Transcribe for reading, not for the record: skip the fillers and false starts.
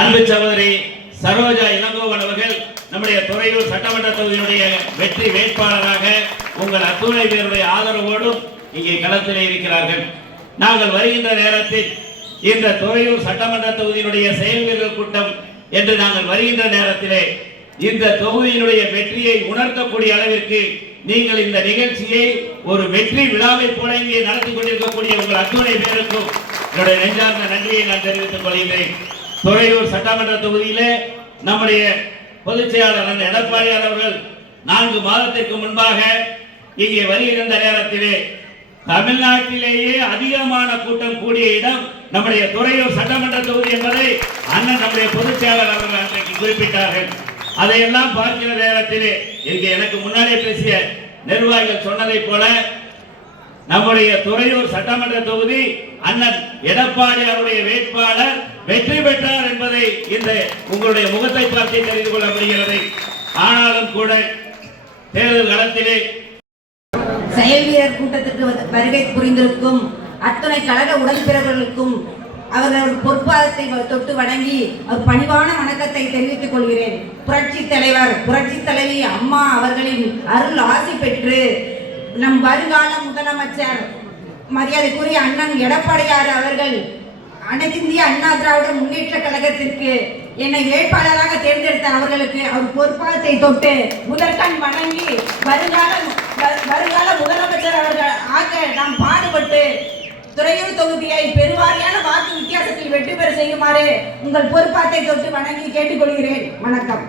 அன்பு சகோதரி சரோஜா இளங்கோவன் அவர்கள் நம்முடைய துறையூர் சட்டமன்ற தொகுதியினுடைய வெற்றி வேட்பாளராக உங்கள் அத்துணை பேருடைய ஆதரவோடும் இங்கே களத்திலே இருக்கிறார்கள். நாங்கள் வருகின்ற நேரத்தில் இந்த துறையூர் சட்டமன்ற தொகுதியினுடைய செயல் வீரர் கூட்டம் என்று நாங்கள் வருகின்ற நேரத்திலே இந்த தொகுதியினுடைய வெற்றியை உணர்த்தக்கூடிய அளவிற்கு நீங்கள் இந்த நிகழ்ச்சியை ஒரு வெற்றி விழாவை போல இங்கே நடத்தி கொண்டிருக்கக்கூடிய உங்கள் அத்துணை பேருக்கும் என்னுடைய நெஞ்சார்ந்த நன்றியை நான் தெரிவித்துக் கொள்கிறேன். துறையூர் சட்டமன்ற தொகுதியிலே நம்முடைய பொதுச் செயலாளர் எடப்பாடியார் அவர்கள் 4 மாதத்திற்கு முன்பாக இங்கே வருகின்ற நேரத்திலே தமிழ்நாட்டிலேயே அதிகமான கூட்டம் கூடிய இடம் நம்முடைய துறையூர் சட்டமன்ற தொகுதி என்பதை அண்ணன் நம்முடைய பொதுச் செயலாளர் அவர்கள் அன்றைக்கு குறிப்பிட்டார்கள். அதையெல்லாம் பார்க்கிற நேரத்திலே இங்கே எனக்கு முன்னாலே பேசிய நிர்வாகிகள் சொன்னதை போல நம்முடைய துறையூர் சட்டமன்ற தொகுதி அண்ணன் எடப்பாடியாருடைய வேட்பாளர் வெற்றி பெற்றார் என்பதை இந்த உங்களுடைய முகத்தை பார்த்து தெரிந்து கொள்ள முடிகிறது. ஆனாலும் கூட தேர்தல் களத்திலே செயல் வீரர் கூட்டத்திற்கு வருகை புரிந்திருக்கும் அத்துணை கழக உடன்பிறர்களுக்கும் அவர்களோட பொற்பாதத்தை தொட்டு வணங்கி ஒரு பணிவான வணக்கத்தை தெரிவித்துக் கொள்கிறேன். புரட்சி தலைவர் புரட்சி தலைவி அம்மா அவர்களின் அருள் ஆசி பெற்று நம் வருங்கால முதலமைச்சர் மரியாதைக்குரிய அண்ணன் எடப்பாடியார் அவர்கள் அனைத்து இந்திய அண்ணா திராவிட முன்னேற்ற கழகத்திற்கு என்னை வேட்பாளராக தேர்ந்தெடுத்த அவர்களுக்கு அவர் பொறுப்பாளத்தை தொட்டு முதற்கண் வணங்கி வருங்கால முதலமைச்சர் அவர்கள் ஆக நாம் பாடுபட்டு துறையூர் தொகுதியை பெருவாரியான வாக்கு வித்தியாசத்தில் வெற்றி பெற செய்யுமாறு உங்கள் பொறுப்பாத்தை தொட்டு வணங்கி கேட்டுக்கொள்கிறேன். வணக்கம்.